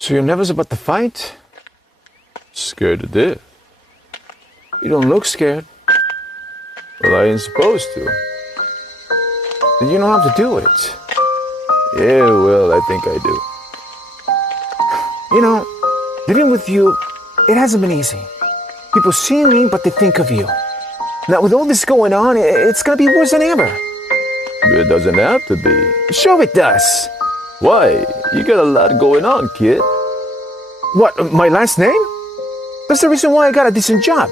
So you're nervous about the fight? Scared to death. You don't look scared. Well, I ain't supposed to. Then you don't have to do it. Yeah, well, I think I do. You know, living with you, it hasn't been easy. People see me, but they think of you. Now, with all this going on, it's gonna be worse than ever. It doesn't have to be. Sure it does. Why? You got a lot going on, kid. What, my last name? That's the reason why I got a decent job.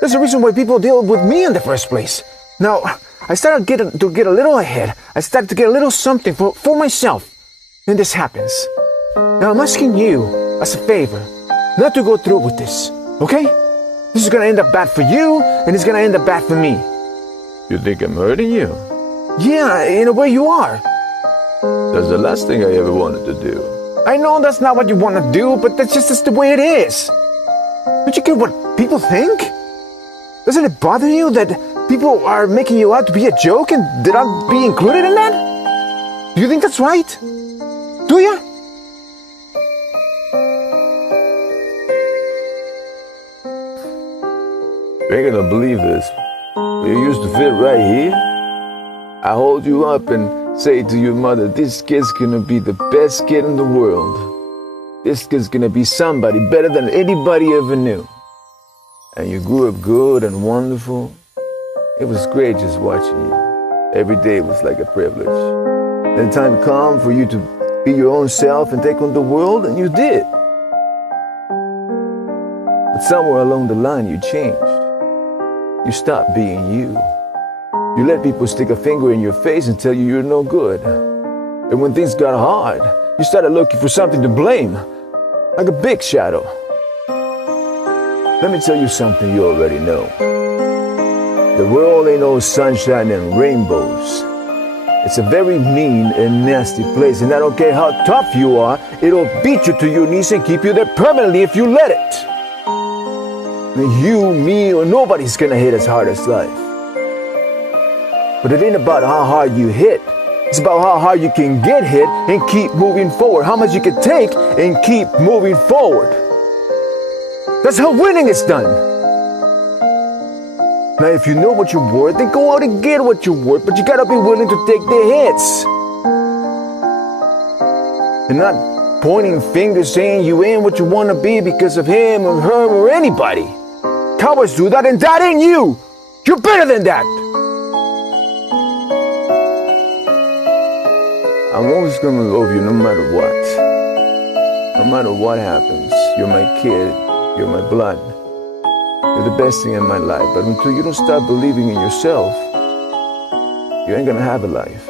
That's the reason why people deal with me in the first place. Now, I started to get a little ahead. I started to get a little something for myself. And this happens. Now, I'm asking you, as a favor, not to go through with this, okay? This is gonna end up bad for you, and it's gonna end up bad for me. You think I'm hurting you? Yeah, in a way you are. That's the last thing I ever wanted to do. I know that's not what you want to do, but that's the way it is. Don't you get what people think? Doesn't it bother you that people are making you out to be a joke and that I'll be included in that? Do you think that's right? Do you? You ain't gonna believe this. You used to fit right here. I hold you up and say to your mother, this kid's gonna be the best kid in the world. This kid's gonna be somebody better than anybody ever knew. And you grew up good and wonderful. It was great just watching you. Every day was like a privilege. Then time come for you to be your own self and take on the world, and you did. But somewhere along the line you changed. You stopped being you. You let people stick a finger in your face and tell you you're no good. And when things got hard, you started looking for something to blame, like a big shadow. Let me tell you something you already know. The world ain't all sunshine and rainbows. It's a very mean and nasty place, and I don't care how tough you are, it'll beat you to your knees and keep you there permanently if you let it. You, me, or nobody's gonna hit as hard as life. But it ain't about how hard you hit. It's about how hard you can get hit and keep moving forward. How much you can take and keep moving forward. That's how winning is done. Now, if you know what you're worth, then go out and get what you're worth, but you gotta be willing to take the hits. And not pointing fingers saying you ain't what you wanna be because of him or her or anybody. Cowards do that, and that ain't you. You're better than that. I'm always gonna love you no matter what. No matter what happens, you're my kid, you're my blood. You're the best thing in my life, but until you don't start believing in yourself, you ain't gonna have a life.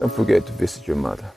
Don't forget to visit your mother.